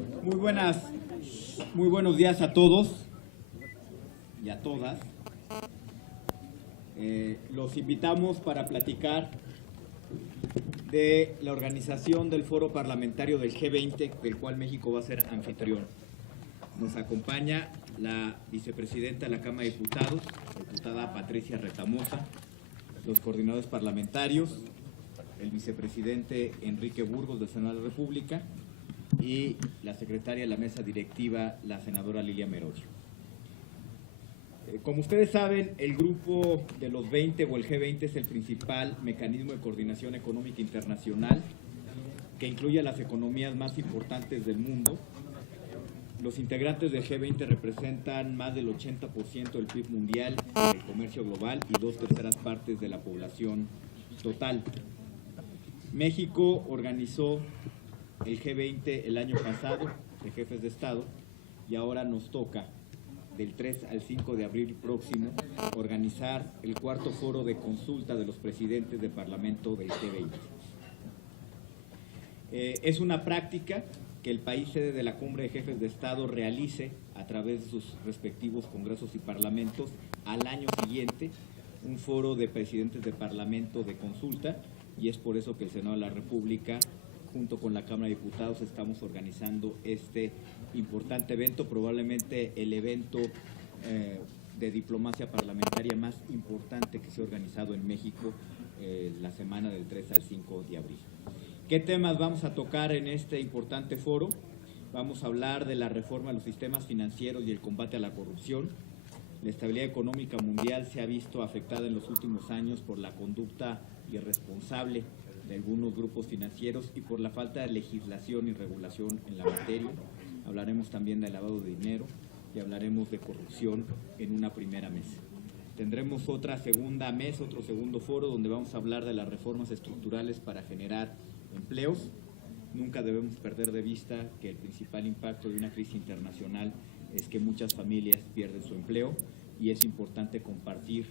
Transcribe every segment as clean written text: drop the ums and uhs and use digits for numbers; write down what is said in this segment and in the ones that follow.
Muy buenos días a todos y a todas. Los invitamos para platicar de la organización del Foro Parlamentario del G20, del cual México va a ser anfitrión. Nos acompaña la vicepresidenta de la Cámara de Diputados, la diputada Patricia Retamosa, los coordinadores parlamentarios, el vicepresidente Enrique Burgos del Senado de la República y la secretaria de la mesa directiva, la senadora Lilia Merodio. Como ustedes saben, el grupo de los 20 o el G20 es el principal mecanismo de coordinación económica internacional que incluye a las economías más importantes del mundo. Los integrantes del G20 representan más del 80% del PIB mundial, del comercio global y 2/3 partes de la población total. México organizó el G20 el año pasado, de jefes de Estado, y ahora nos toca, del 3 al 5 de abril próximo, organizar el cuarto foro de consulta de los presidentes de Parlamento del G20. Es una práctica que el país sede de la Cumbre de Jefes de Estado realice a través de sus respectivos congresos y parlamentos al año siguiente un foro de presidentes de Parlamento de consulta, y es por eso que el Senado de la República, junto con la Cámara de Diputados, estamos organizando este importante evento, probablemente el evento de diplomacia parlamentaria más importante que se ha organizado en México la semana del 3 al 5 de abril. ¿Qué temas vamos a tocar en este importante foro? Vamos a hablar de la reforma de los sistemas financieros y el combate a la corrupción. La estabilidad económica mundial se ha visto afectada en los últimos años por la conducta irresponsable de algunos grupos financieros y por la falta de legislación y regulación en la materia. Hablaremos también de lavado de dinero y hablaremos de corrupción en una primera mesa. Tendremos otra segunda mesa, otro segundo foro, donde vamos a hablar de las reformas estructurales para generar empleos. Nunca debemos perder de vista que el principal impacto de una crisis internacional es que muchas familias pierden su empleo, y es importante compartir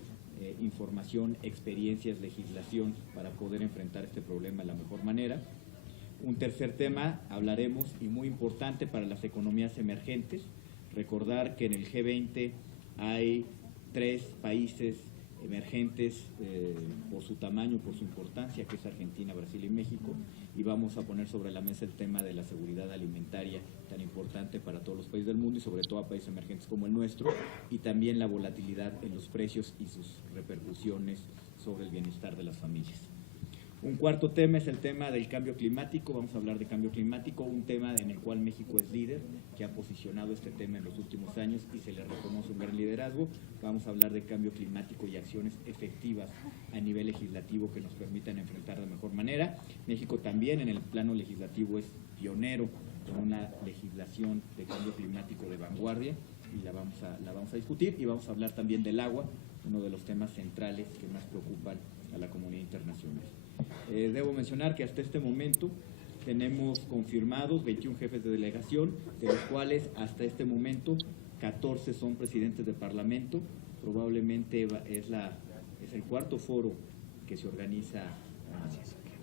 información, experiencias, legislación para poder enfrentar este problema de la mejor manera. Un tercer tema, hablaremos, y muy importante para las economías emergentes, recordar que en el G20 hay 3 países emergentes por su tamaño, por su importancia, que es Argentina, Brasil y México, y vamos a poner sobre la mesa el tema de la seguridad alimentaria, tan importante para todos los países del mundo y sobre todo a países emergentes como el nuestro, y también la volatilidad en los precios y sus repercusiones sobre el bienestar de las familias. Un cuarto tema es el tema del cambio climático. Vamos a hablar de cambio climático, un tema en el cual México es líder, que ha posicionado este tema en los últimos años y se le reconoce un gran liderazgo. Vamos a hablar de cambio climático y acciones efectivas a nivel legislativo que nos permitan enfrentar de mejor manera. México también en el plano legislativo es pionero con una legislación de cambio climático de vanguardia, y la vamos a discutir, y vamos a hablar también del agua, uno de los temas centrales que más preocupan a la comunidad internacional. Debo mencionar que hasta este momento tenemos confirmados 21 jefes de delegación, de los cuales hasta este momento 14 son presidentes de Parlamento. Probablemente es el cuarto foro que se organiza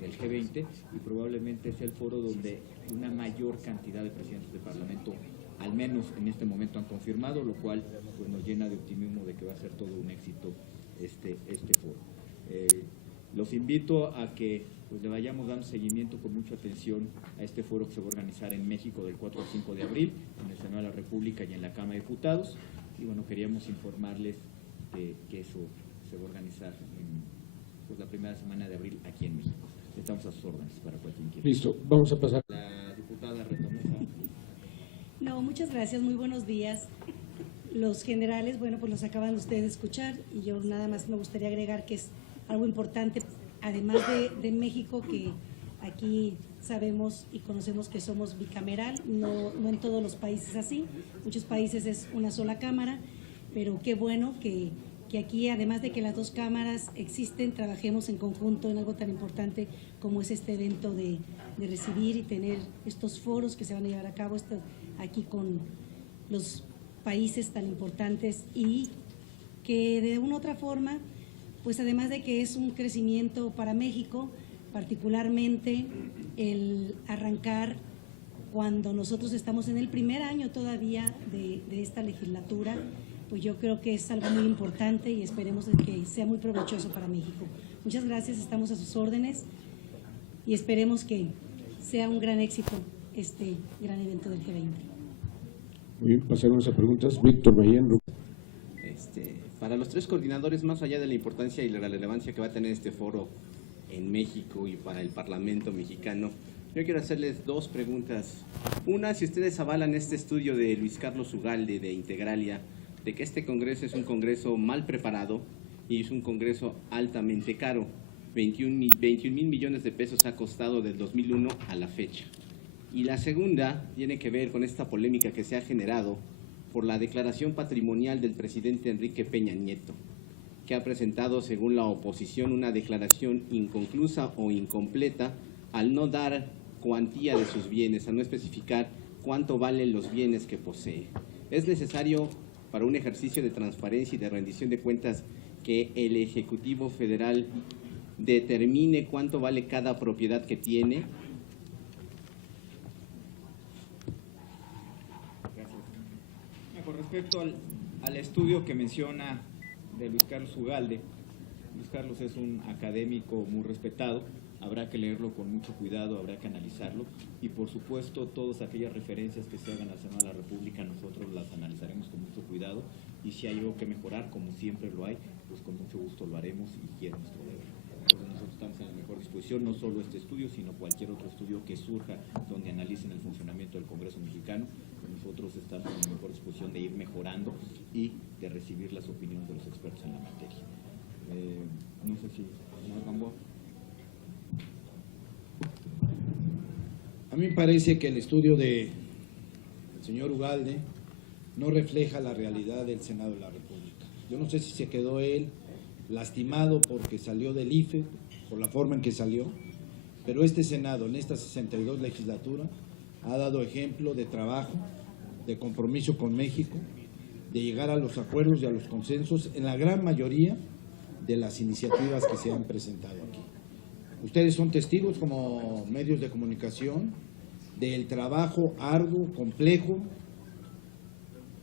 del G20, y probablemente es el foro donde una mayor cantidad de presidentes de Parlamento, al menos en este momento, han confirmado, lo cual pues, nos llena de optimismo de que va a ser todo un éxito este foro. Los invito a que pues, le vayamos dando seguimiento con mucha atención a este foro que se va a organizar en México del 4 al 5 de abril, en el Senado de la República y en la Cámara de Diputados. Y bueno, queríamos informarles que eso se va a organizar en pues, la primera semana de abril aquí en México. Estamos a sus órdenes para cualquier inquietud. Listo, vamos a pasar. La diputada Retamosa. No, muchas gracias, muy buenos días. Los generales, bueno, pues los acaban ustedes de escuchar, y yo nada más me gustaría agregar que es algo importante, además de México, que aquí sabemos y conocemos que somos bicameral, no en todos los países así, muchos países es una sola cámara, pero qué bueno que aquí, además de que las dos cámaras existen, trabajemos en conjunto en algo tan importante como es este evento de recibir y tener estos foros que se van a llevar a cabo aquí con los países tan importantes, y que de una u otra forma, pues además de que es un crecimiento para México, particularmente el arrancar cuando nosotros estamos en el primer año todavía de esta legislatura, pues yo creo que es algo muy importante y esperemos que sea muy provechoso para México. Muchas gracias, estamos a sus órdenes y esperemos que sea un gran éxito este gran evento del G20. Muy bien, pasaremos a preguntas. Víctor Bayén. Para los tres coordinadores, más allá de la importancia y la relevancia que va a tener este foro en México y para el Parlamento mexicano, yo quiero hacerles dos preguntas. Una, si ustedes avalan este estudio de Luis Carlos Ugalde de Integralia, de que este Congreso es un Congreso mal preparado y es un Congreso altamente caro. 21 mil millones de pesos ha costado del 2001 a la fecha. Y la segunda tiene que ver con esta polémica que se ha generado por la declaración patrimonial del presidente Enrique Peña Nieto, que ha presentado, según la oposición, una declaración inconclusa o incompleta al no dar cuantía de sus bienes, al no especificar cuánto valen los bienes que posee. Es necesario, para un ejercicio de transparencia y de rendición de cuentas, que el Ejecutivo Federal determine cuánto vale cada propiedad que tiene. Con respecto al estudio que menciona de Luis Carlos Ugalde, Luis Carlos es un académico muy respetado, habrá que leerlo con mucho cuidado, habrá que analizarlo y por supuesto todas aquellas referencias que se hagan al Senado de la República nosotros las analizaremos con mucho cuidado y si hay algo que mejorar, como siempre lo hay, pues con mucho gusto lo haremos y quiero nuestro deber. Entonces nosotros estamos en la mejor disposición, no solo este estudio, sino cualquier otro estudio que surja donde analicen el funcionamiento del Congreso mexicano. Nosotros estamos en la mejor disposición de ir mejorando y de recibir las opiniones de los expertos en la materia. No sé si... ¿no, Gamboa? A mí me parece que el estudio del señor Ugalde no refleja la realidad del Senado de la República. Yo no sé si se quedó él lastimado porque salió del IFE, por la forma en que salió, pero este Senado, en esta 62 legislatura, ha dado ejemplo de trabajo, de compromiso con México, de llegar a los acuerdos y a los consensos en la gran mayoría de las iniciativas que se han presentado aquí. Ustedes son testigos como medios de comunicación del trabajo arduo, complejo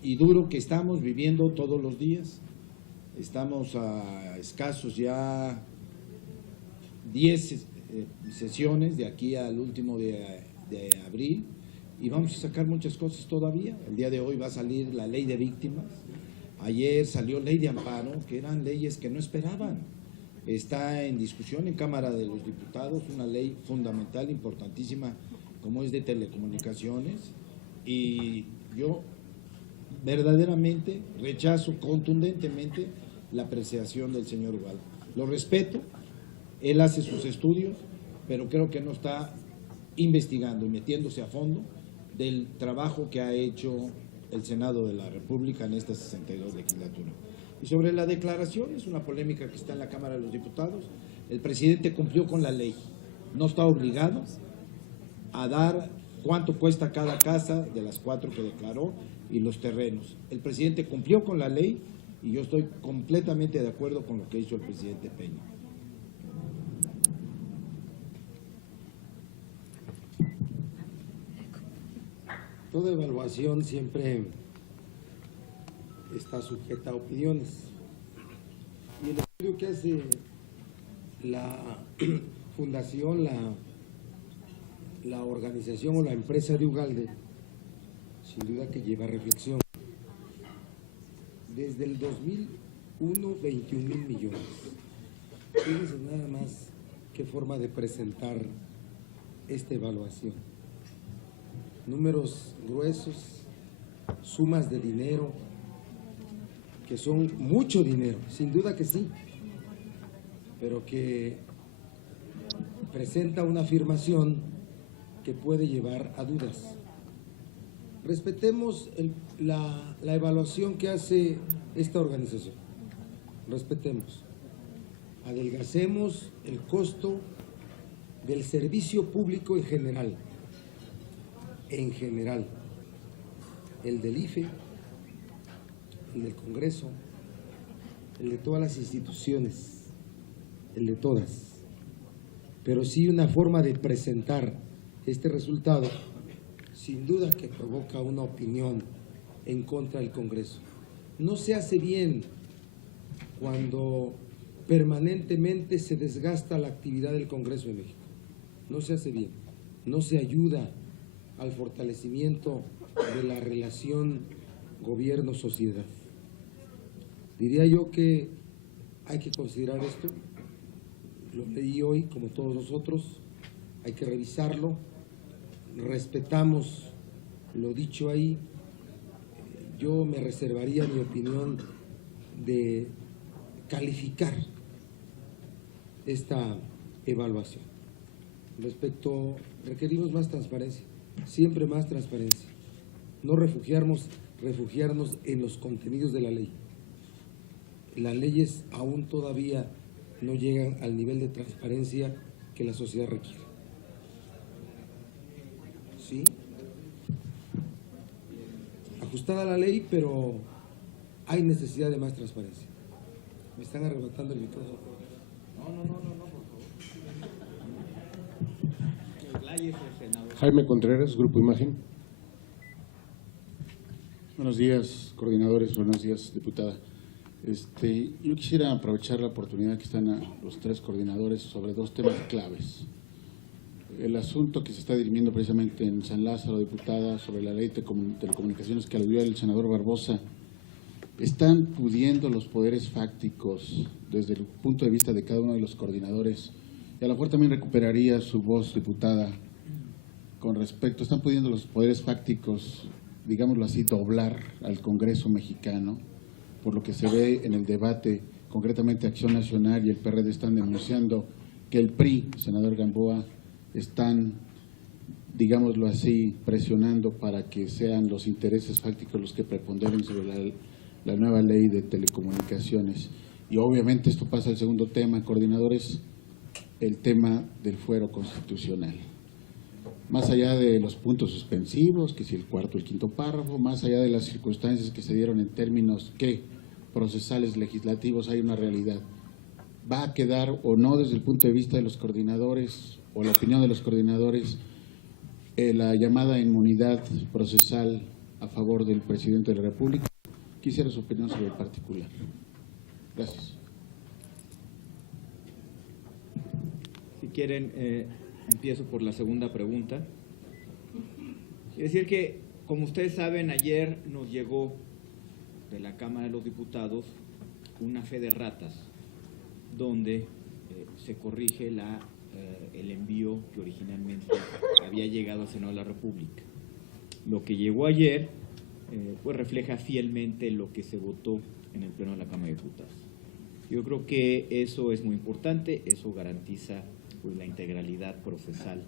y duro que estamos viviendo todos los días. Estamos a escasos ya 10 sesiones de aquí al último de abril y vamos a sacar muchas cosas todavía. El día de hoy va a salir la ley de víctimas, ayer salió ley de amparo, que eran leyes que no esperaban. Está en discusión en Cámara de los Diputados una ley fundamental, importantísima, como es de telecomunicaciones, y yo verdaderamente rechazo contundentemente la apreciación del señor Ugalde. Lo respeto, él hace sus estudios, pero creo que no está investigando y metiéndose a fondo del trabajo que ha hecho el Senado de la República en esta 62 legislatura. Y sobre la declaración, es una polémica que está en la Cámara de los Diputados. El presidente cumplió con la ley, no está obligado a dar cuánto cuesta cada casa de las 4 que declaró y los terrenos. El presidente cumplió con la ley y yo estoy completamente de acuerdo con lo que hizo el presidente Peña. Toda evaluación siempre está sujeta a opiniones. Y el estudio que hace la fundación, la organización o la empresa de Ugalde, sin duda que lleva reflexión. Desde el 2001, 21 mil millones. Fíjense nada más qué forma de presentar esta evaluación. Números gruesos, sumas de dinero, que son mucho dinero, sin duda que sí, pero que presenta una afirmación que puede llevar a dudas. Respetemos la evaluación que hace esta organización, respetemos, adelgacemos el costo del servicio público en general, el del IFE, el del Congreso, el de todas las instituciones, el de todas, pero sí una forma de presentar este resultado sin duda que provoca una opinión en contra del Congreso. No se hace bien cuando permanentemente se desgasta la actividad del Congreso de México. No se hace bien, no se ayuda al fortalecimiento de la relación gobierno-sociedad. Diría yo que hay que considerar esto, lo leí hoy como todos nosotros, hay que revisarlo, respetamos lo dicho ahí, yo me reservaría mi opinión de calificar esta evaluación. Requerimos más transparencia, siempre más transparencia, no refugiarnos en los contenidos de la ley. Las leyes aún todavía no llegan al nivel de transparencia que la sociedad requiere. ¿Sí? Ajustada la ley, pero hay necesidad de más transparencia. Me están arrebatando el micrófono. Jaime Contreras, Grupo Imagen. Buenos días, coordinadores, buenos días, diputada. Yo quisiera aprovechar la oportunidad que están los tres coordinadores sobre dos temas claves. El asunto que se está dirimiendo precisamente en San Lázaro, diputada, sobre la ley de telecomunicaciones que aludió el senador Barbosa. ¿Están pudiendo los poderes fácticos, desde el punto de vista de cada uno de los coordinadores, y a lo mejor también recuperaría su voz, diputada, con respecto, están pudiendo los poderes fácticos, digámoslo así, doblar al Congreso mexicano? Por lo que se ve en el debate, concretamente Acción Nacional y el PRD están denunciando que el PRI, senador Gamboa, están, digámoslo así, presionando para que sean los intereses fácticos los que preponderen sobre la nueva ley de telecomunicaciones. Y obviamente esto pasa al segundo tema, coordinadores, el tema del fuero constitucional. Más allá de los puntos suspensivos, que si el cuarto o el quinto párrafo, más allá de las circunstancias que se dieron en términos procesales legislativos, hay una realidad. ¿Va a quedar o no desde el punto de vista de los coordinadores o la opinión de los coordinadores la llamada inmunidad procesal a favor del presidente de la República? Quisiera su opinión sobre el particular. Gracias. Si quieren, empiezo por la segunda pregunta. Es decir que, como ustedes saben, ayer nos llegó de la Cámara de los Diputados una fe de ratas, donde se corrige el envío que originalmente había llegado al Senado de la República. Lo que llegó ayer pues refleja fielmente lo que se votó en el Pleno de la Cámara de Diputados. Yo creo que eso es muy importante, eso garantiza pues la integralidad procesal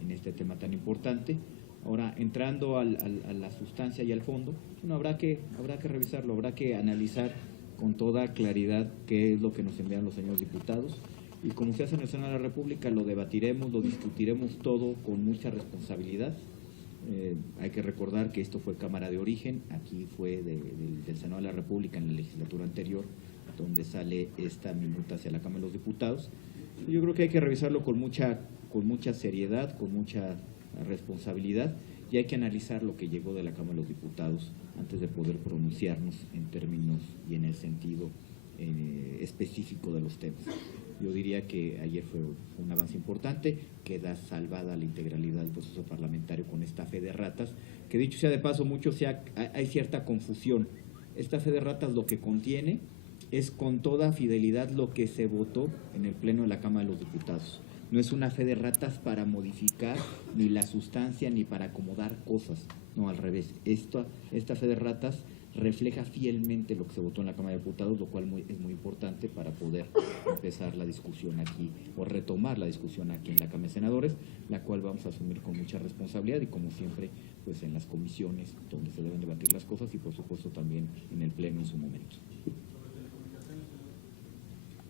en este tema tan importante. Ahora, entrando a la sustancia y al fondo, bueno, habrá que revisarlo, habrá que analizar con toda claridad qué es lo que nos envían los señores diputados, y como se hace en el Senado de la República, lo debatiremos, lo discutiremos todo con mucha responsabilidad. Hay que recordar que esto fue Cámara de origen, aquí fue del Senado de la República en la legislatura anterior, donde sale esta minuta hacia la Cámara de los Diputados. Yo creo que hay que revisarlo con mucha seriedad, con mucha responsabilidad, y hay que analizar lo que llegó de la Cámara de los Diputados antes de poder pronunciarnos en términos y en el sentido específico de los temas. Yo diría que ayer fue un avance importante, queda salvada la integralidad del proceso parlamentario con esta fe de ratas, que dicho sea de paso, hay cierta confusión. Esta fe de ratas lo que contiene es con toda fidelidad lo que se votó en el Pleno de la Cámara de los Diputados. No es una fe de ratas para modificar ni la sustancia ni para acomodar cosas, no, al revés. Esta fe de ratas refleja fielmente lo que se votó en la Cámara de Diputados, lo cual es muy importante para poder empezar la discusión aquí o retomar la discusión aquí en la Cámara de Senadores, la cual vamos a asumir con mucha responsabilidad y, como siempre, pues en las comisiones donde se deben debatir las cosas y, por supuesto, también en el Pleno en su momento.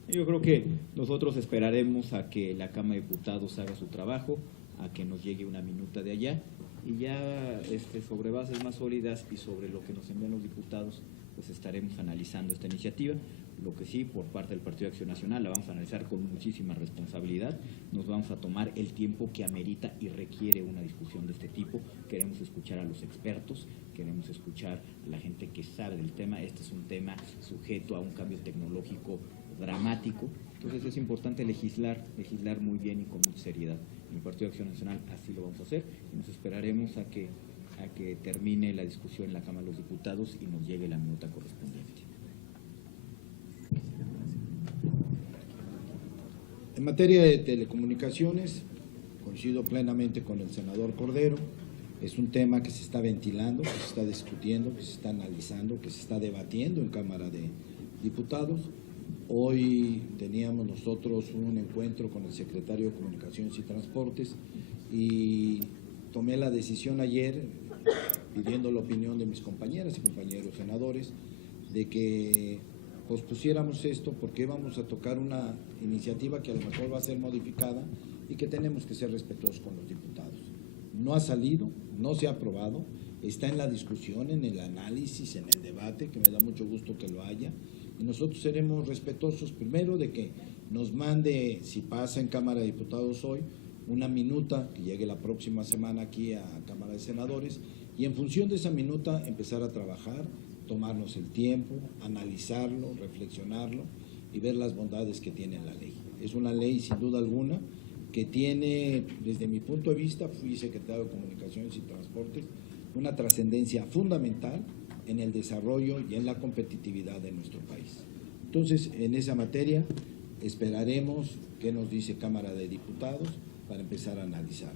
Yo creo que nosotros esperaremos a que la Cámara de Diputados haga su trabajo, a que nos llegue una minuta de allá, y ya sobre bases más sólidas y sobre lo que nos envían los diputados, pues estaremos analizando esta iniciativa. Lo que sí, por parte del Partido de Acción Nacional, la vamos a analizar con muchísima responsabilidad, nos vamos a tomar el tiempo que amerita y requiere una discusión de este tipo. Queremos escuchar a los expertos, queremos escuchar a la gente que sabe del tema. Este es un tema sujeto a un cambio tecnológico dramático, entonces es importante legislar muy bien y con mucha seriedad. En el Partido de Acción Nacional así lo vamos a hacer y nos esperaremos a que termine la discusión en la Cámara de los Diputados y nos llegue la minuta correspondiente. En materia de telecomunicaciones, coincido plenamente con el senador Cordero. Es un tema que se está ventilando, que se está discutiendo, que se está analizando, que se está debatiendo en Cámara de Diputados. Hoy teníamos nosotros un encuentro con el secretario de Comunicaciones y Transportes y tomé la decisión ayer, pidiendo la opinión de mis compañeras y compañeros senadores, de que pospusiéramos esto porque vamos a tocar una iniciativa que a lo mejor va a ser modificada y que tenemos que ser respetuosos con los diputados. No ha salido, no se ha aprobado, está en la discusión, en el análisis, en el debate, que me da mucho gusto que lo haya, y nosotros seremos respetuosos primero de que nos mande, si pasa en Cámara de Diputados hoy, una minuta que llegue la próxima semana aquí a Cámara de Senadores, y en función de esa minuta empezar a trabajar, tomarnos el tiempo, analizarlo, reflexionarlo y ver las bondades que tiene la ley. Es una ley sin duda alguna que tiene, desde mi punto de vista, fui secretario de Comunicaciones y Transportes, una trascendencia fundamental en el desarrollo y en la competitividad de nuestro país. Entonces, en esa materia esperaremos qué nos dice Cámara de Diputados para empezar a analizar.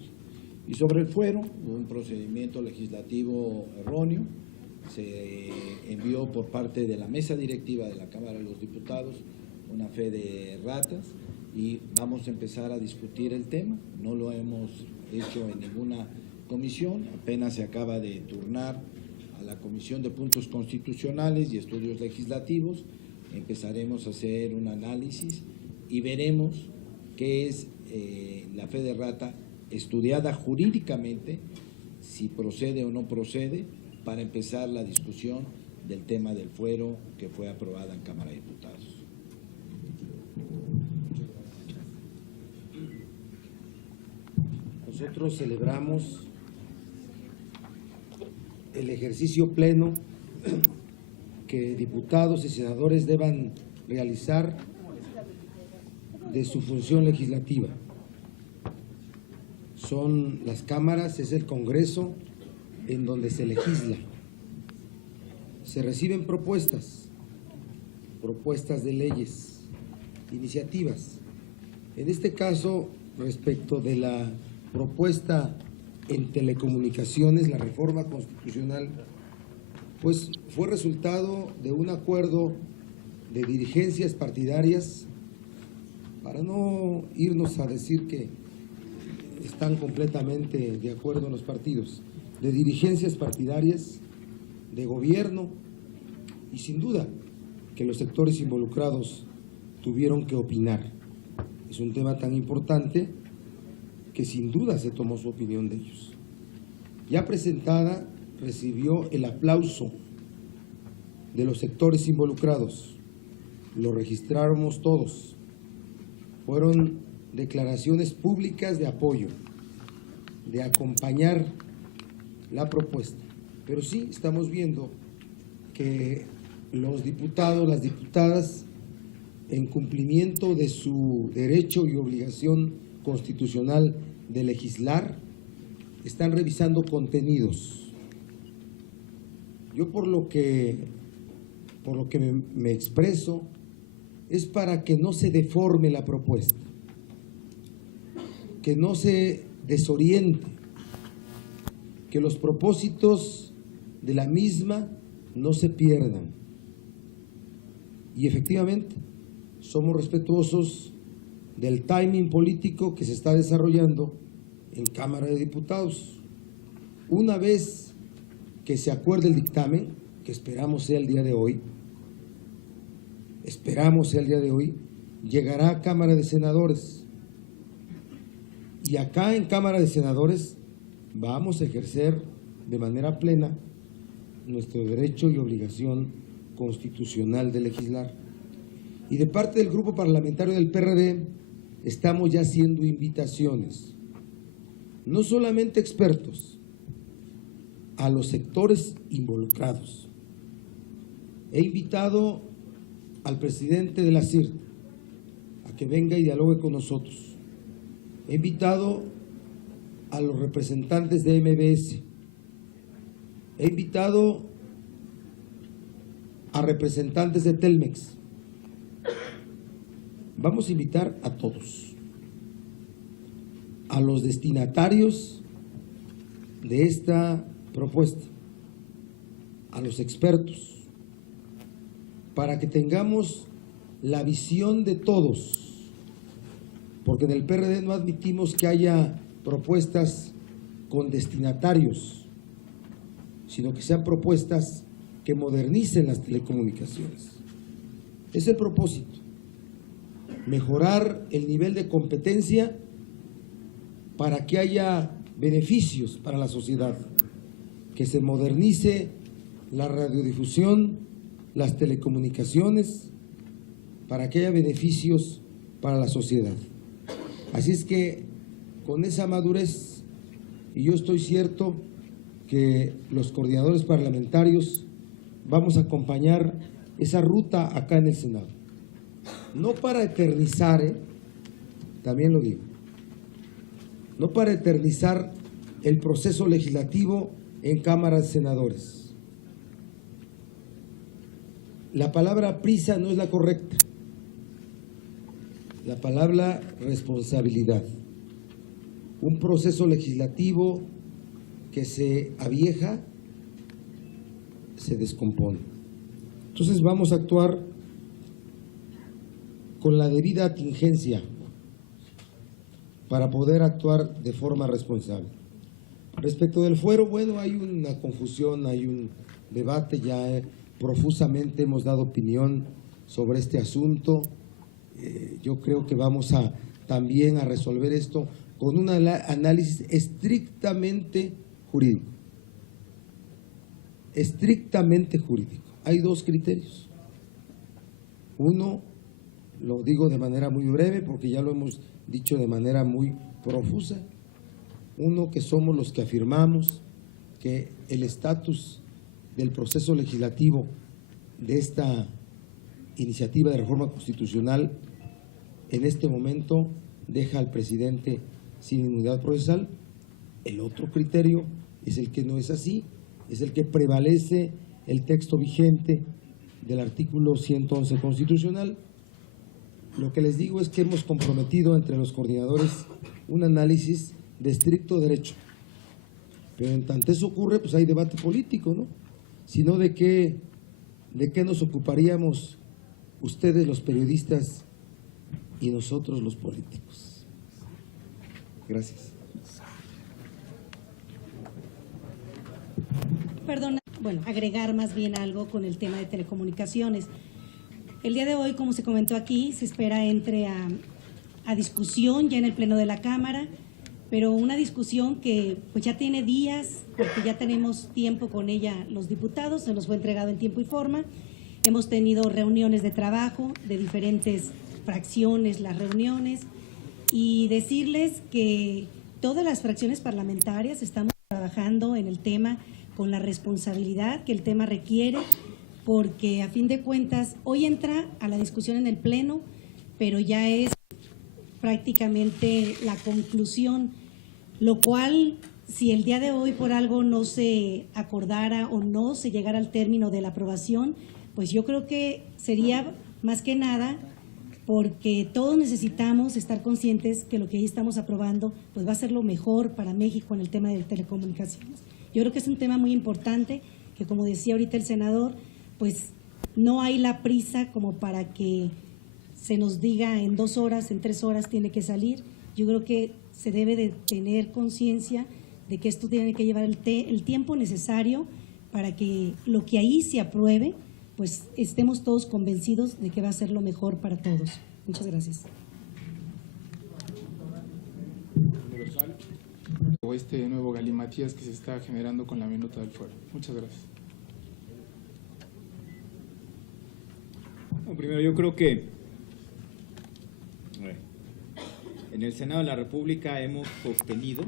Y sobre el fuero, un procedimiento legislativo erróneo, se envió por parte de la mesa directiva de la Cámara de los Diputados una fe de ratas y vamos a empezar a discutir el tema. No lo hemos hecho en ninguna comisión, apenas se acaba de turnar a la Comisión de Puntos Constitucionales y Estudios Legislativos. Empezaremos a hacer un análisis y veremos qué es la fe de rata estudiada jurídicamente, si procede o no procede, para empezar la discusión del tema del fuero que fue aprobada en Cámara de Diputados. Nosotros celebramos el ejercicio pleno que diputados y senadores deban realizar de su función legislativa. Son las cámaras, es el Congreso en donde se legisla. Se reciben propuestas de leyes, iniciativas. En este caso, respecto de la propuesta en telecomunicaciones, la reforma constitucional, pues fue resultado de un acuerdo de dirigencias partidarias, para no irnos a decir que están completamente de acuerdo en los partidos, de dirigencias partidarias, de gobierno, y sin duda que los sectores involucrados tuvieron que opinar. Es un tema tan importante que sin duda se tomó su opinión de ellos. Ya presentada, recibió el aplauso de los sectores involucrados, lo registramos todos, fueron declaraciones públicas de apoyo, de acompañar la propuesta. Pero sí estamos viendo que los diputados, las diputadas, en cumplimiento de su derecho y obligación constitucional de legislar, están revisando contenidos. Yo por lo que me expreso es para que no se deforme la propuesta, que no se desoriente, que los propósitos de la misma no se pierdan. Y efectivamente, somos respetuosos del timing político que se está desarrollando en Cámara de Diputados. Una vez que se acuerde el dictamen, que esperamos sea el día de hoy, llegará a Cámara de Senadores. Y acá en Cámara de Senadores vamos a ejercer de manera plena nuestro derecho y obligación constitucional de legislar. Y de parte del grupo parlamentario del PRD estamos ya haciendo invitaciones, no solamente expertos, a los sectores involucrados. He invitado al presidente de la CIRT a que venga y dialogue con nosotros. He invitado a los representantes de MBS. He invitado a representantes de Telmex. Vamos a invitar a todos, a los destinatarios de esta propuesta, a los expertos, para que tengamos la visión de todos, porque en el PRD no admitimos que haya propuestas con destinatarios, sino que sean propuestas que modernicen las telecomunicaciones. Es el propósito, mejorar el nivel de competencia para que haya beneficios para la sociedad, que se modernice la radiodifusión, las telecomunicaciones, para que haya beneficios para la sociedad. Así es que con esa madurez, y yo estoy cierto que los coordinadores parlamentarios vamos a acompañar esa ruta acá en el Senado. No para eternizar, también lo digo, no para eternizar el proceso legislativo en cámaras de senadores. La palabra prisa no es la correcta. La palabra responsabilidad. Un proceso legislativo que se avieja, se descompone. Entonces vamos a actuar con la debida atingencia para poder actuar de forma responsable. Respecto del fuero, bueno, hay una confusión, hay un debate, ya profusamente hemos dado opinión sobre este asunto. Yo creo que vamos a también a resolver esto con un análisis estrictamente jurídico. Estrictamente jurídico. Hay dos criterios. Uno, lo digo de manera muy breve porque ya lo hemos dicho de manera muy profusa. Uno, que somos los que afirmamos que el estatus del proceso legislativo de esta iniciativa de reforma constitucional en este momento deja al presidente sin inmunidad procesal. El otro criterio es el que no es así, es el que prevalece el texto vigente del artículo 111 constitucional. Lo que les digo es que hemos comprometido entre los coordinadores un análisis de estricto derecho, pero en tanto eso ocurre, pues hay debate político, ¿no? Si no, ¿de qué nos ocuparíamos ustedes los periodistas y nosotros los políticos? Gracias. Perdona, bueno, agregar más bien algo con el tema de telecomunicaciones. El día de hoy, como se comentó aquí, se espera entre a discusión ya en el Pleno de la Cámara, pero una discusión que pues ya tiene días, porque ya tenemos tiempo con ella los diputados, se nos fue entregado en tiempo y forma. Hemos tenido reuniones de trabajo de diferentes fracciones, las reuniones, y decirles que todas las fracciones parlamentarias estamos trabajando en el tema con la responsabilidad que el tema requiere, porque a fin de cuentas hoy entra a la discusión en el Pleno, pero ya es prácticamente la conclusión, lo cual, si el día de hoy por algo no se acordara o no se llegara al término de la aprobación, pues yo creo que sería más que nada porque todos necesitamos estar conscientes que lo que ahí estamos aprobando pues va a ser lo mejor para México en el tema de telecomunicaciones. Yo creo que es un tema muy importante que, como decía ahorita el senador, pues no hay la prisa como para que se nos diga en 2 horas, en 3 horas tiene que salir. Yo creo que se debe de tener conciencia de que esto tiene que llevar el tiempo necesario para que lo que ahí se apruebe, pues estemos todos convencidos de que va a ser lo mejor para todos. Muchas gracias. O este nuevo galimatías que se está generando con la minuta del fuero. Muchas gracias. Bueno, primero, yo creo que En el Senado de la República hemos sostenido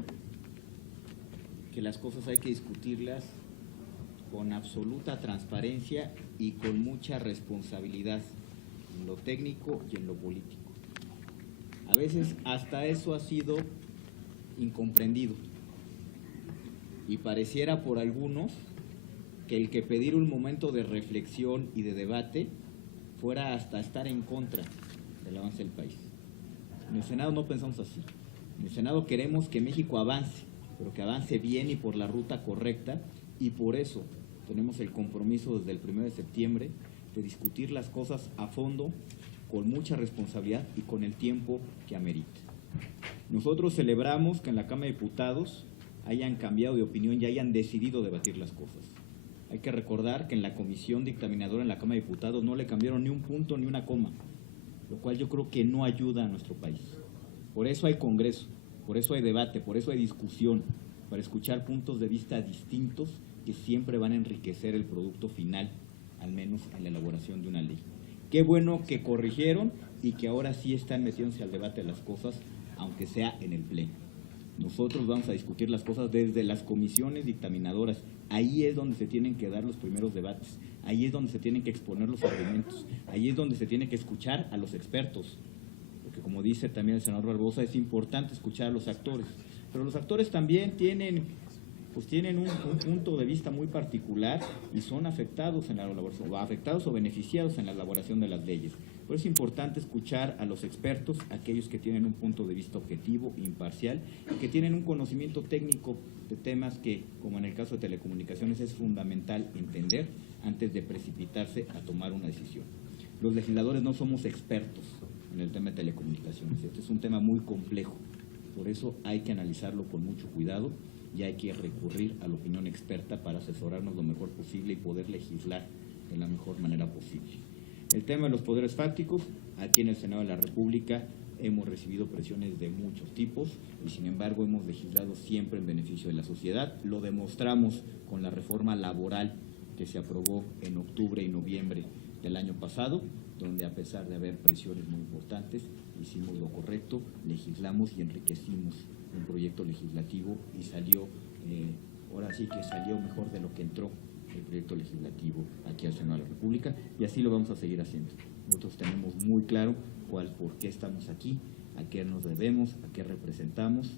que las cosas hay que discutirlas con absoluta transparencia y con mucha responsabilidad en lo técnico y en lo político. A veces hasta eso ha sido incomprendido y pareciera por algunos que el que pedir un momento de reflexión y de debate fuera hasta estar en contra del avance del país. En el Senado no pensamos así. En el Senado queremos que México avance, pero que avance bien y por la ruta correcta, y por eso tenemos el compromiso desde el 1 de septiembre de discutir las cosas a fondo, con mucha responsabilidad y con el tiempo que amerite. Nosotros celebramos que en la Cámara de Diputados hayan cambiado de opinión y hayan decidido debatir las cosas. Hay que recordar que en la comisión dictaminadora en la Cámara de Diputados no le cambiaron ni un punto ni una coma, lo cual yo creo que no ayuda a nuestro país. Por eso hay Congreso, por eso hay debate, por eso hay discusión, para escuchar puntos de vista distintos que siempre van a enriquecer el producto final, al menos en la elaboración de una ley. Qué bueno que corrigieron y que ahora sí están metiéndose al debate de las cosas, aunque sea en el Pleno. Nosotros vamos a discutir las cosas desde las comisiones dictaminadoras. Ahí es donde se tienen que dar los primeros debates, ahí es donde se tienen que exponer los argumentos, ahí es donde se tiene que escuchar a los expertos, porque como dice también el senador Barbosa, es importante escuchar a los actores, pero los actores también tienen un punto de vista muy particular y son afectados en la elaboración, o afectados o beneficiados en la elaboración de las leyes. Por eso es importante escuchar a los expertos, aquellos que tienen un punto de vista objetivo, imparcial, y que tienen un conocimiento técnico de temas que, como en el caso de telecomunicaciones, es fundamental entender antes de precipitarse a tomar una decisión. Los legisladores no somos expertos en el tema de telecomunicaciones. Este es un tema muy complejo, por eso hay que analizarlo con mucho cuidado y hay que recurrir a la opinión experta para asesorarnos lo mejor posible y poder legislar de la mejor manera posible. El tema de los poderes fácticos, aquí en el Senado de la República hemos recibido presiones de muchos tipos y sin embargo hemos legislado siempre en beneficio de la sociedad. Lo demostramos con la reforma laboral que se aprobó en octubre y noviembre del año pasado, donde a pesar de haber presiones muy importantes, hicimos lo correcto, legislamos y enriquecimos un proyecto legislativo y salió, ahora sí que salió mejor de lo que entró el proyecto legislativo aquí al Senado de la República, y así lo vamos a seguir haciendo. Nosotros tenemos muy claro por qué estamos aquí, a qué nos debemos, a qué representamos,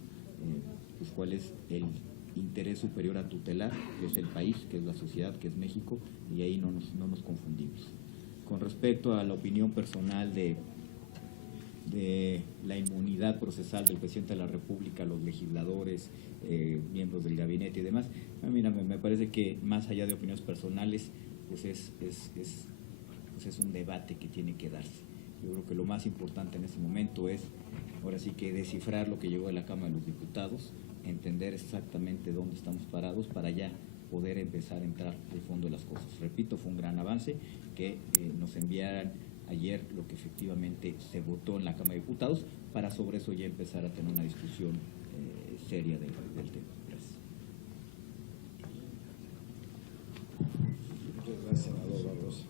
pues cuál es el interés superior a tutelar, que es el país, que es la sociedad, que es México, y ahí no nos confundimos. Con respecto a la opinión personal de la inmunidad procesal del presidente de la República, los legisladores, miembros del gabinete y demás, mira, me parece que más allá de opiniones personales, pues es un debate que tiene que darse. Yo creo que lo más importante en este momento es, ahora sí que descifrar lo que llegó de la Cámara de los Diputados, entender exactamente dónde estamos parados para ya poder empezar a entrar al fondo de las cosas. Repito, fue un gran avance que nos enviaran ayer lo que efectivamente se votó en la Cámara de Diputados, para sobre eso ya empezar a tener una discusión seria del tema. Gracias. Muchas gracias, senador Barbosa.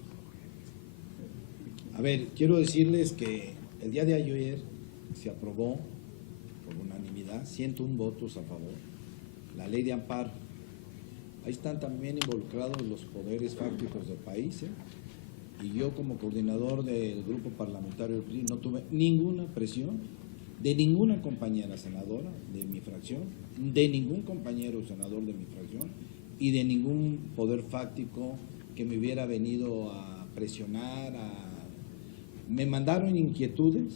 A ver, quiero decirles que el día de ayer se aprobó por unanimidad, 101 votos a favor, la ley de amparo. Ahí están también involucrados los poderes fácticos del país, y yo como coordinador del grupo parlamentario del PRI no tuve ninguna presión de ninguna compañera senadora de mi fracción, de ningún compañero senador de mi fracción y de ningún poder fáctico que me hubiera venido a presionar. Me mandaron inquietudes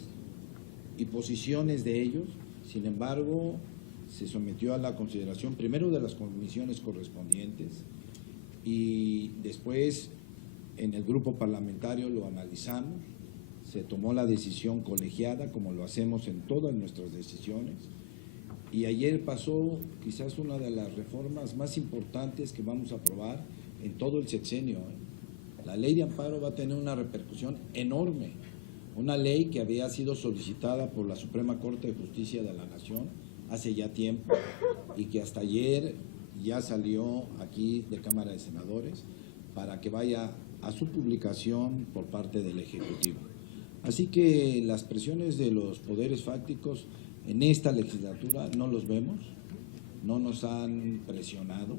y posiciones de ellos, sin embargo se sometió a la consideración primero de las comisiones correspondientes y después en el grupo parlamentario lo analizamos, se tomó la decisión colegiada, como lo hacemos en todas nuestras decisiones, y ayer pasó quizás una de las reformas más importantes que vamos a aprobar en todo el sexenio. La ley de amparo va a tener una repercusión enorme, una ley que había sido solicitada por la Suprema Corte de Justicia de la Nación hace ya tiempo y que hasta ayer ya salió aquí de Cámara de Senadores para que vaya a su publicación por parte del Ejecutivo. Así que las presiones de los poderes fácticos en esta legislatura no los vemos, no nos han presionado.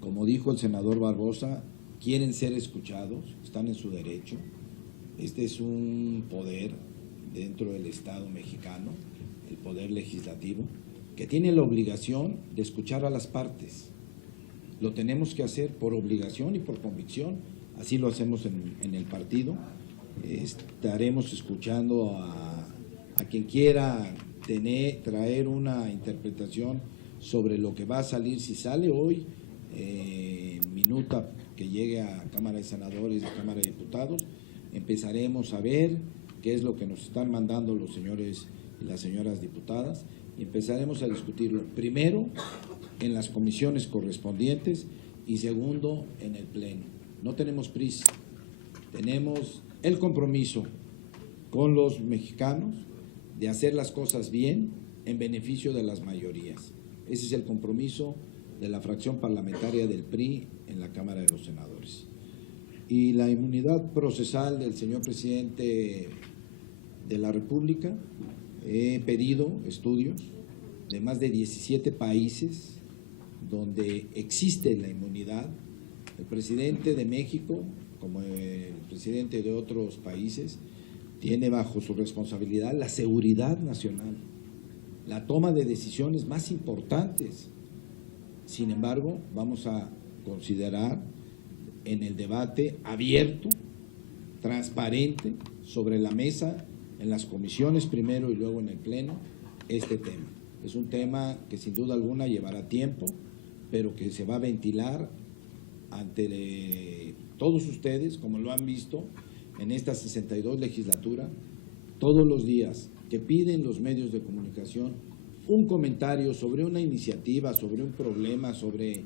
Como dijo el senador Barbosa, quieren ser escuchados, están en su derecho. Este es un poder dentro del Estado mexicano, el poder legislativo, que tiene la obligación de escuchar a las partes. Lo tenemos que hacer por obligación y por convicción, así lo hacemos en el partido. Estaremos escuchando a quien quiera traer una interpretación sobre lo que va a salir, si sale hoy, minuta que llegue a Cámara de Senadores y Cámara de Diputados, empezaremos a ver qué es lo que nos están mandando los señores y las señoras diputadas y empezaremos a discutirlo, primero en las comisiones correspondientes y segundo en el Pleno. No tenemos prisa, tenemos el compromiso con los mexicanos de hacer las cosas bien en beneficio de las mayorías. Ese es el compromiso de la fracción parlamentaria del PRI en la Cámara de los Senadores. Y la inmunidad procesal del señor presidente de la República, he pedido estudios de más de 17 países donde existe la inmunidad. El presidente de México, como el presidente de otros países, tiene bajo su responsabilidad la seguridad nacional, la toma de decisiones más importantes. Sin embargo, vamos a considerar en el debate abierto, transparente, sobre la mesa, en las comisiones primero y luego en el Pleno, este tema. Es un tema que sin duda alguna llevará tiempo, pero que se va a ventilar ante todos ustedes, como lo han visto en esta 62 legislatura, todos los días que piden los medios de comunicación un comentario sobre una iniciativa, sobre un problema, sobre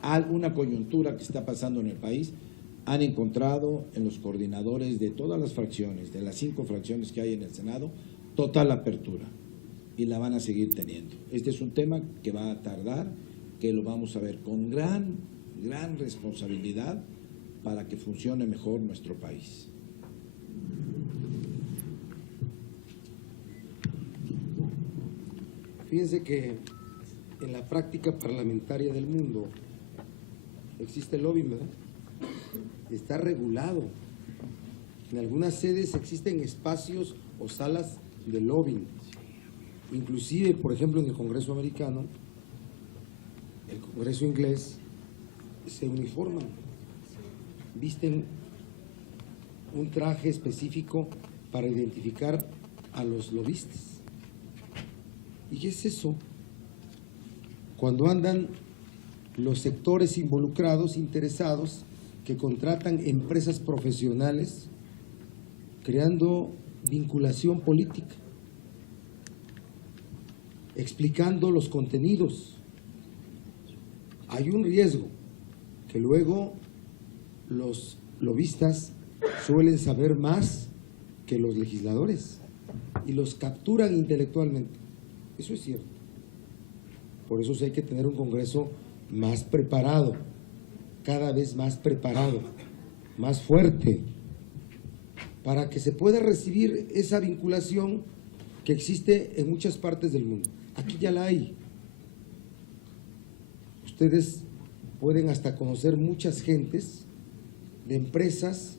alguna coyuntura que está pasando en el país, han encontrado en los coordinadores de todas las fracciones, de las 5 fracciones que hay en el Senado, total apertura y la van a seguir teniendo. Este es un tema que va a tardar, que lo vamos a ver con gran responsabilidad para que funcione mejor nuestro país. Fíjense que en la práctica parlamentaria del mundo existe el lobbying, ¿verdad? Está regulado. En algunas sedes existen espacios o salas de lobbying. Inclusive, por ejemplo, en el Congreso americano, el Congreso inglés, se uniforman, visten un traje específico para identificar a los lobistas. ¿Y qué es eso? Cuando andan los sectores involucrados, interesados, que contratan empresas profesionales, creando vinculación política, explicando los contenidos. Hay un riesgo que luego los lobistas suelen saber más que los legisladores y los capturan intelectualmente. Eso es cierto. Por eso sí hay que tener un Congreso más preparado, cada vez más preparado, más fuerte, para que se pueda recibir esa vinculación que existe en muchas partes del mundo. Aquí ya la hay. Ustedes pueden hasta conocer muchas gentes de empresas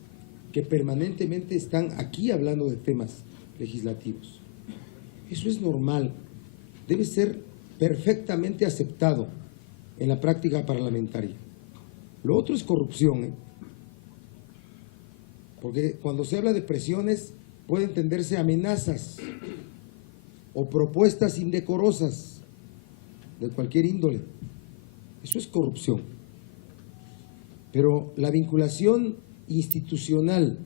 que permanentemente están aquí hablando de temas legislativos. Eso es normal, debe ser perfectamente aceptado en la práctica parlamentaria. Lo otro es corrupción, porque cuando se habla de presiones pueden entenderse amenazas o propuestas indecorosas de cualquier índole. Eso es corrupción. Pero la vinculación institucional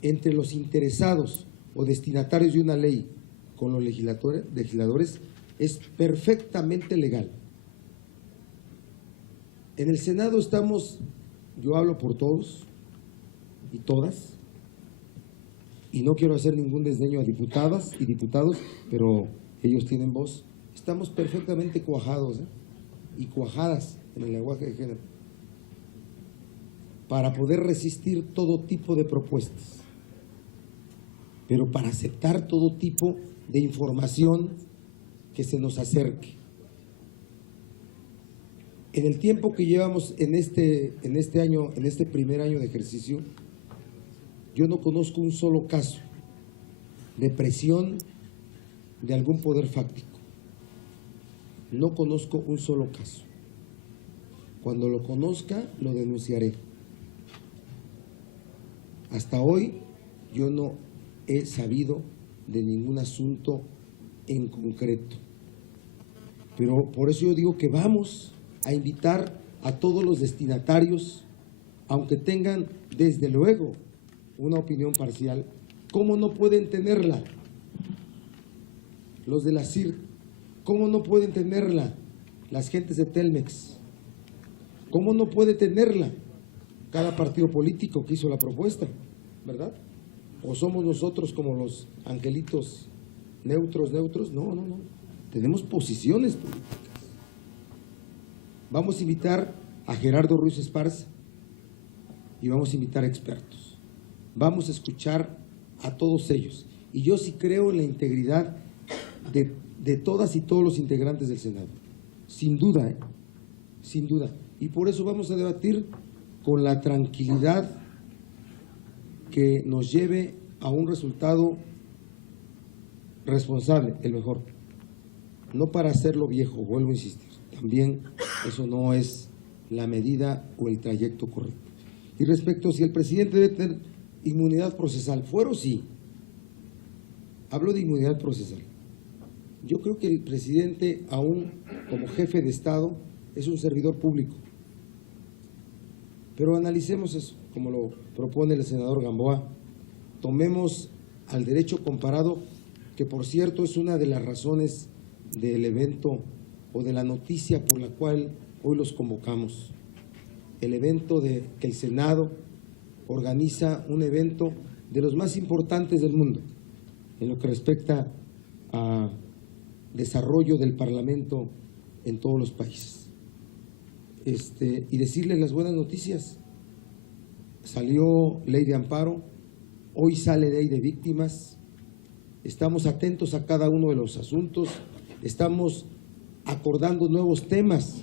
entre los interesados o destinatarios de una ley con los legisladores es perfectamente legal. En el Senado estamos, yo hablo por todos y todas, y no quiero hacer ningún desdeño a diputadas y diputados, pero ellos tienen voz. Estamos perfectamente cuajados y cuajadas en el lenguaje de género para poder resistir todo tipo de propuestas. pero para aceptar todo tipo de información que se nos acerque. En el tiempo que llevamos en este año, en este primer año de ejercicio, yo no conozco un solo caso de presión de algún poder fáctico. No conozco un solo caso. Cuando lo conozca, lo denunciaré. Hasta hoy yo no he sabido de ningún asunto en concreto. Pero por eso yo digo que vamos a invitar a todos los destinatarios, aunque tengan desde luego una opinión parcial. ¿Cómo no pueden tenerla los de la CIR? ¿Cómo no pueden tenerla las gentes de Telmex? ¿Cómo no puede tenerla cada partido político que hizo la propuesta, verdad? ¿O somos nosotros como los angelitos neutros? No. Tenemos posiciones políticas. Vamos a invitar a Gerardo Ruiz Esparza y vamos a invitar a expertos. Vamos a escuchar a todos ellos. Y yo sí creo en la integridad de todas y todos los integrantes del Senado. Sin duda, sin duda. Y por eso vamos a debatir con la tranquilidad que nos lleve a un resultado responsable, el mejor. No para hacerlo viejo, vuelvo a insistir. También eso no es la medida o el trayecto correcto. Y respecto a si el presidente debe tener inmunidad procesal, fuero sí. Hablo de inmunidad procesal. Yo creo que el presidente, aún como jefe de Estado, es un servidor público. Pero analicemos eso, como lo propone el senador Gamboa. Tomemos al derecho comparado, que por cierto es una de las razones del evento o de la noticia por la cual hoy los convocamos. El evento de que el Senado organiza un evento de los más importantes del mundo en lo que respecta a desarrollo del Parlamento en todos los países. Y decirles las buenas noticias. Salió ley de amparo, hoy sale ley de víctimas, estamos atentos a cada uno de los asuntos, estamos acordando nuevos temas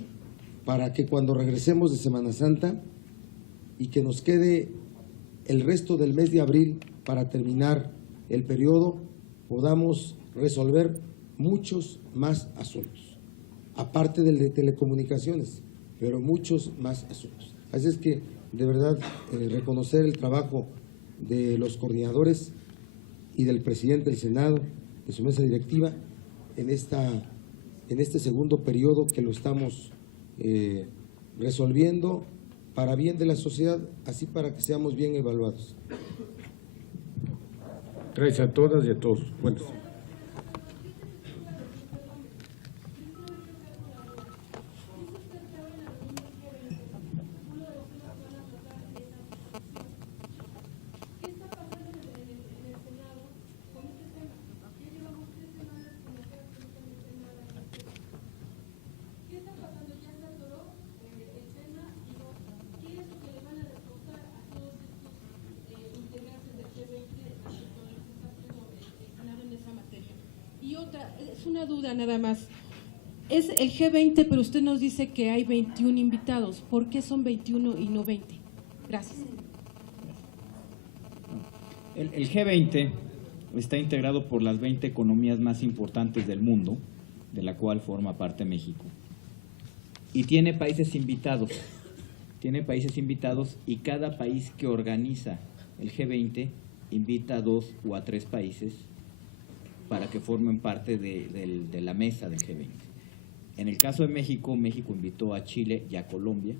para que cuando regresemos de Semana Santa y que nos quede el resto del mes de abril para terminar el periodo, podamos resolver muchos más asuntos, aparte del de telecomunicaciones, pero muchos más asuntos. Así es que, de verdad, reconocer el trabajo de los coordinadores y del presidente del Senado, de su mesa directiva, en este segundo periodo que lo estamos resolviendo para bien de la sociedad, así para que seamos bien evaluados. Gracias a todas y a todos. Buenas. Y otra, es una duda nada más. Es el G20, pero usted nos dice que hay 21 invitados. ¿Por qué son 21 y no 20? Gracias. El G20 está integrado por las 20 economías más importantes del mundo, de la cual forma parte México. Y tiene países invitados. Y cada país que organiza el G20 invita a 2 o a 3 países para que formen parte de la mesa del G20. En el caso de México, México invitó a Chile y a Colombia.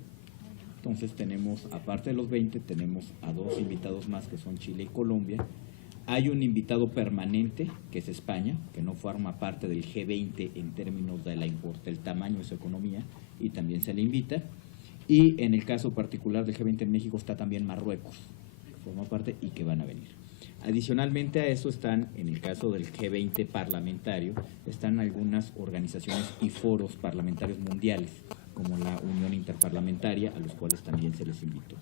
Entonces tenemos, aparte de los 20, tenemos a 2 invitados más que son Chile y Colombia. Hay un invitado permanente, que es España, que no forma parte del G20 en términos del tamaño de su economía, y también se le invita. Y en el caso particular del G20 en México está también Marruecos, que forma parte y que van a venir. Adicionalmente a eso están, en el caso del G20 parlamentario, están algunas organizaciones y foros parlamentarios mundiales, como la Unión Interparlamentaria, a los cuales también se les invitó.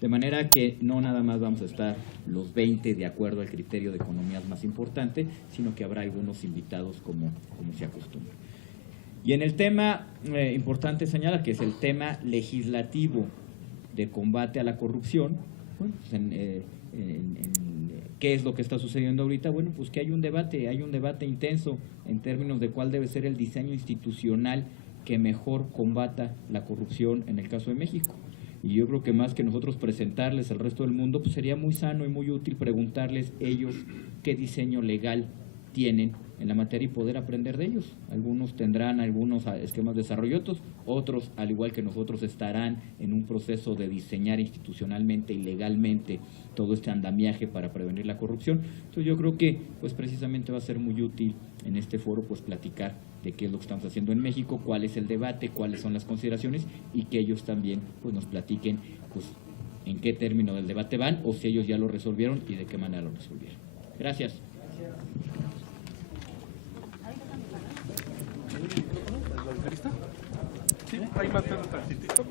De manera que no nada más vamos a estar los 20 de acuerdo al criterio de economías más importante, sino que habrá algunos invitados como se acostumbra. Y en el tema importante señalar que es el tema legislativo de combate a la corrupción, bueno, pues ¿qué es lo que está sucediendo ahorita? Bueno, pues que hay un debate intenso en términos de cuál debe ser el diseño institucional que mejor combata la corrupción en el caso de México. Y yo creo que más que nosotros presentarles al resto del mundo, pues sería muy sano y muy útil preguntarles ellos qué diseño legal tienen en la materia y poder aprender de ellos. Algunos tendrán algunos esquemas desarrollados, otros, al igual que nosotros, estarán en un proceso de diseñar institucionalmente y legalmente todo este andamiaje para prevenir la corrupción. Entonces yo creo que pues precisamente va a ser muy útil en este foro pues platicar de qué es lo que estamos haciendo en México, cuál es el debate, cuáles son las consideraciones y que ellos también pues nos platiquen pues en qué término del debate van o si ellos ya lo resolvieron y de qué manera lo resolvieron. Gracias. Sí, ahí más tantitito.